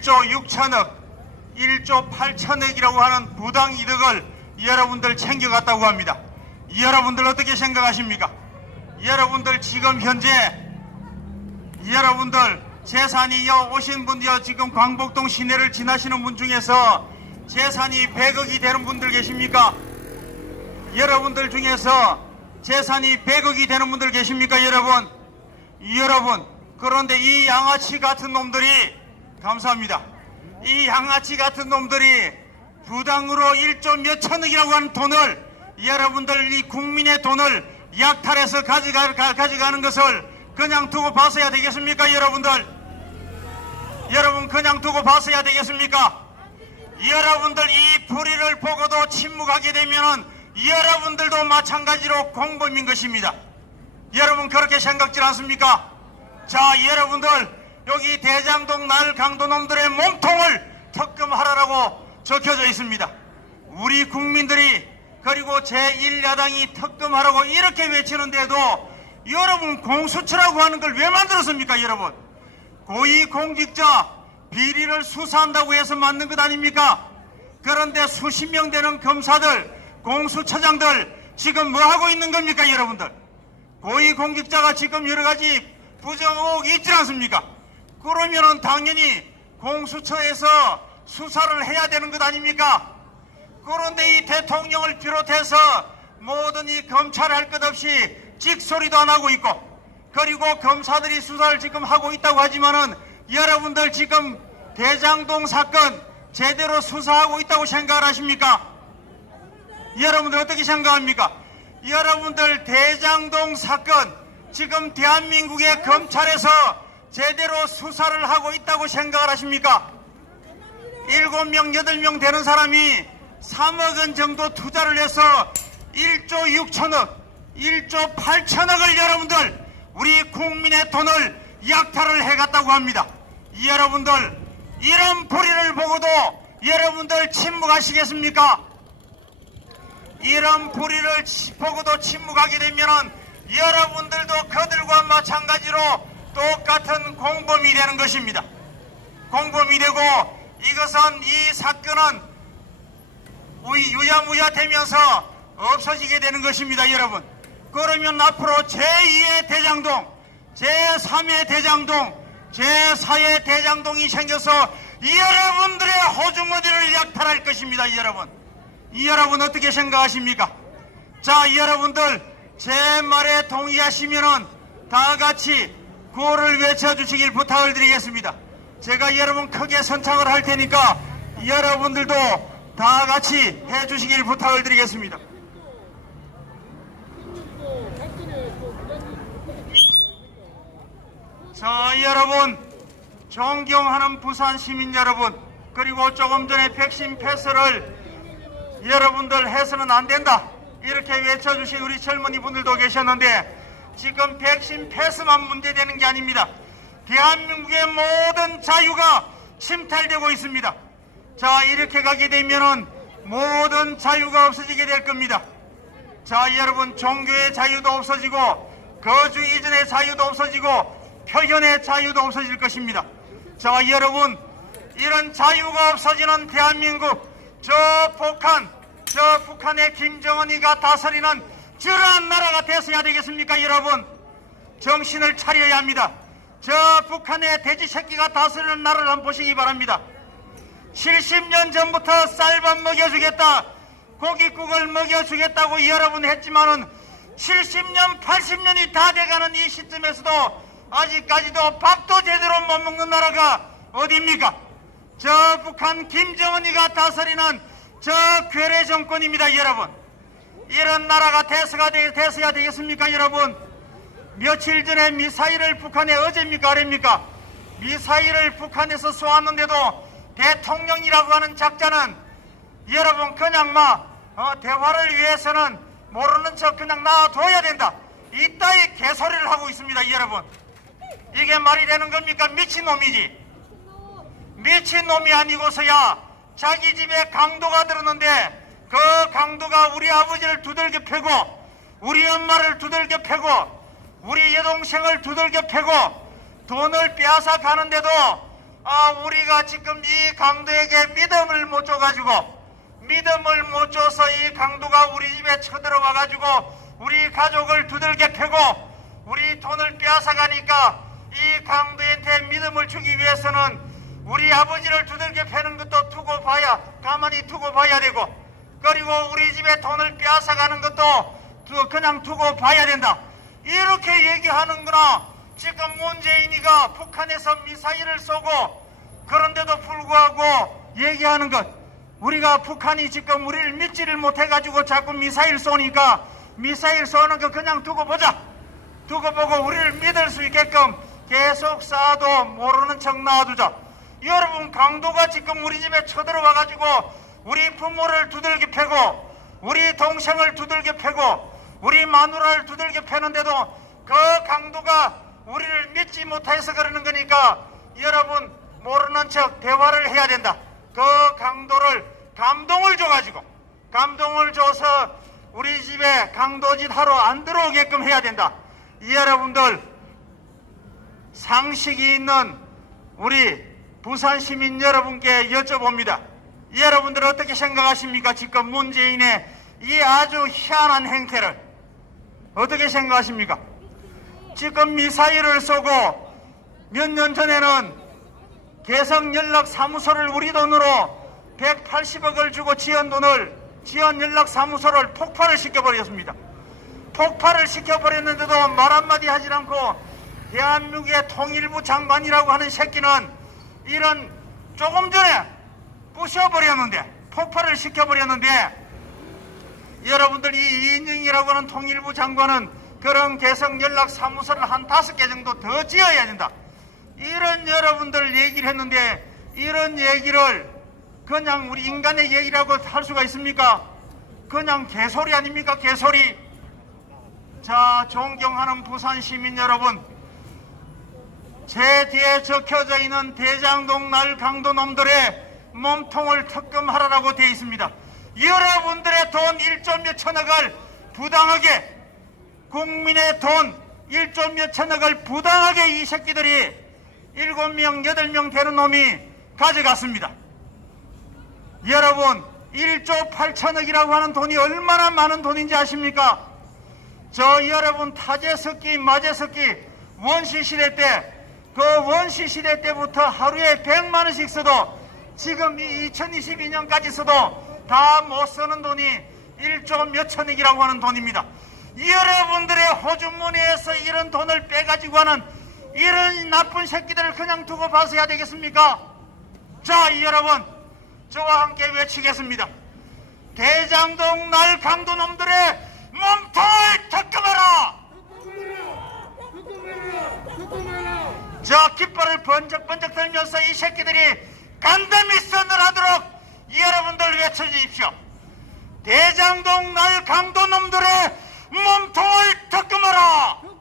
1조 6천억, 1조 8천억이라고 하는 부당 이득을 여러분들 챙겨갔다고 합니다. 여러분들 어떻게 생각하십니까? 여러분들 지금 현재 여러분들 재산이 여 오신 분여 지금 광복동 시내를 지나시는 분 중에서 재산이 100억이 되는 분들 계십니까? 여러분들 중에서 재산이 100억이 되는 분들 계십니까 여러분? 여러분 그런데 이 양아치 같은 놈들이 감사합니다. 이 양아치 같은 놈들이 부당으로 1조 몇천억이라고 하는 돈을 여러분들 이 국민의 돈을 약탈해서 가져가, 가, 가져가는 것을 그냥 두고 봐서야 되겠습니까 여러분들? 여러분 그냥 두고 봐서야 되겠습니까? 여러분들 이 불의를 보고도 침묵하게 되면은 여러분들도 마찬가지로 공범인 것입니다. 여러분 그렇게 생각지 않습니까? 자 여러분들 여기 대장동 날 강도놈들의 몸통을 특검하라라고 적혀져 있습니다. 우리 국민들이 그리고 제1야당이 특검하라고 이렇게 외치는데도 여러분 공수처라고 하는 걸 왜 만들었습니까 여러분? 고위공직자 비리를 수사한다고 해서 만든 것 아닙니까? 그런데 수십 명 되는 검사들, 공수처장들 지금 뭐 하고 있는 겁니까 여러분들? 고위공직자가 지금 여러 가지 부정 의혹이 있지 않습니까? 그러면은 당연히 공수처에서 수사를 해야 되는 것 아닙니까? 그런데 이 대통령을 비롯해서 모든 이 검찰 할 것 없이 찍소리도 안 하고 있고 그리고 검사들이 수사를 지금 하고 있다고 하지만은 여러분들 지금 대장동 사건 제대로 수사하고 있다고 생각을 하십니까? 여러분들 어떻게 생각합니까? 여러분들 대장동 사건 지금 대한민국의 검찰에서 제대로 수사를 하고 있다고 생각을 하십니까? 일곱 명 여덟 명 되는 사람이 3억 원 정도 투자를 해서 1조 6천억, 1조 8천억을 여러분들 우리 국민의 돈을 약탈을 해갔다고 합니다. 여러분들 이런 불의를 보고도 여러분들 침묵하시겠습니까? 이런 불의를 치- 보고도 침묵하게 되면은 여러분들도 그들과 마찬가지로 똑같은 공범이 되는 것입니다. 공범이 되고 이것은 이 사건은 유야무야 되면서 없어지게 되는 것입니다, 여러분. 그러면 앞으로 제2의 대장동, 제3의 대장동, 제4의 대장동이 생겨서 여러분들의 호주머니를 약탈할 것입니다, 여러분. 이 여러분 어떻게 생각하십니까? 자, 여러분들 제 말에 동의하시면은 다 같이 구호를 외쳐주시길 부탁을 드리겠습니다. 제가 여러분 크게 선창을 할 테니까 여러분들도 다 같이 해주시길 부탁을 드리겠습니다. 자, 여러분, 존경하는 부산 시민 여러분, 그리고 조금 전에 백신 패스를 여러분들 해서는 안 된다. 이렇게 외쳐주신 우리 젊은이 분들도 계셨는데 지금 백신 패스만 문제되는 게 아닙니다. 대한민국의 모든 자유가 침탈되고 있습니다. 자, 이렇게 가게 되면은 모든 자유가 없어지게 될 겁니다. 자, 여러분, 종교의 자유도 없어지고, 거주 이전의 자유도 없어지고, 표현의 자유도 없어질 것입니다. 자, 여러분, 이런 자유가 없어지는 대한민국, 저 북한, 저 북한의 김정은이가 다스리는 저러한 나라가 됐어야 되겠습니까, 여러분? 정신을 차려야 합니다. 저 북한의 돼지 새끼가 다스리는 나라를 한번 보시기 바랍니다. 70년 전부터 쌀밥 먹여주겠다, 고깃국을 먹여주겠다고 여러분 했지만은 70년, 80년이 다 돼가는 이 시점에서도 아직까지도 밥도 제대로 못 먹는 나라가 어디입니까? 저 북한 김정은이가 다스리는 저 괴뢰 정권입니다, 여러분. 이런 나라가 대서가 되, 대서야 되겠습니까, 여러분? 며칠 전에 미사일을 북한에 어제입니까, 아닙니까? 미사일을 북한에서 쏘았는데도 대통령이라고 하는 작자는 여러분 그냥 막 어, 대화를 위해서는 모르는 척 그냥 놔둬야 된다. 이따위 개소리를 하고 있습니다, 여러분. 이게 말이 되는 겁니까? 미친놈이지. 미친놈이 아니고서야 자기 집에 강도가 들었는데 그 강도가 우리 아버지를 두들겨 패고 우리 엄마를 두들겨 패고 우리 여동생을 두들겨 패고 돈을 빼앗아 가는데도 아, 우리가 지금 이 강도에게 믿음을 못 줘가지고 믿음을 못 줘서 이 강도가 우리 집에 쳐들어와가지고 우리 가족을 두들겨 패고 우리 돈을 빼앗아 가니까 이 강도한테 믿음을 주기 위해서는 우리 아버지를 두들겨 패는 것도 두고 봐야 가만히 두고 봐야 되고 그리고 우리 집에 돈을 빼앗아가는 것도 두- 그냥 두고 봐야 된다. 이렇게 얘기하는구나. 지금 문재인이가 북한에서 미사일을 쏘고 그런데도 불구하고 얘기하는 것. 우리가 북한이 지금 우리를 믿지를 못해가지고 자꾸 미사일 쏘니까 미사일 쏘는 거 그냥 두고 보자. 두고 보고 우리를 믿을 수 있게끔 계속 쏴도 모르는 척 놔두자. 여러분 강도가 지금 우리 집에 쳐들어와가지고 우리 부모를 두들겨 패고 우리 동생을 두들겨 패고 우리 마누라를 두들겨 패는데도 그 강도가 우리를 믿지 못해서 그러는 거니까 여러분 모르는 척 대화를 해야 된다. 그 강도를 감동을 줘가지고 감동을 줘서 우리 집에 강도짓 하러 안 들어오게끔 해야 된다. 이 여러분들 상식이 있는 우리 부산 시민 여러분께 여쭤봅니다. 여러분들 어떻게 생각하십니까? 지금 문재인의 이 아주 희한한 행태를 어떻게 생각하십니까? 지금 미사일을 쏘고 몇 년 전에는 개성연락사무소를 우리 돈으로 180억을 주고 지은 돈을 지은 연락사무소를 폭발을 시켜버렸습니다. 폭발을 시켜버렸는데도 말 한마디 하지 않고 대한민국의 통일부 장관이라고 하는 새끼는 이런 조금 전에 부셔버렸는데 폭발을 시켜버렸는데 여러분들 이 이인영이라고 하는 통일부 장관은 그런 개성 연락 사무소를 한 다섯 개 정도 더 지어야 된다. 이런 여러분들 얘기를 했는데 이런 얘기를 그냥 우리 인간의 얘기라고 할 수가 있습니까? 그냥 개소리 아닙니까? 개소리. 자, 존경하는 부산 시민 여러분. 제 뒤에 적혀져 있는 대장동 날 강도 놈들의 몸통을 특검하라고 되어 있습니다. 여러분들의 돈 1조 몇 천억을 부당하게 국민의 돈 1조 몇 천억을 부당하게 이 새끼들이 7명, 8명 되는 놈이 가져갔습니다. 여러분 1조 8천억이라고 하는 돈이 얼마나 많은 돈인지 아십니까? 저 여러분 타제석기, 마제석기 원시 시대 때 그 원시 시대 때부터 하루에 100만 원씩 써도 지금 이 2022년까지 써도 다 못 쓰는 돈이 1조 몇 천억이라고 하는 돈입니다. 여러분들의 호주머니에서 이런 돈을 빼가지고 하는 이런 나쁜 새끼들을 그냥 두고 봐서야 되겠습니까? 자, 이 여러분, 저와 함께 외치겠습니다. 대장동 날 강도놈들의 몸통을 특검하라! 저 깃발을 번쩍번쩍 들면서 이 새끼들이 간담이 서늘하도록 여러분들 외쳐주십시오. 대장동 날 강도놈들의 몸통을 특검하라!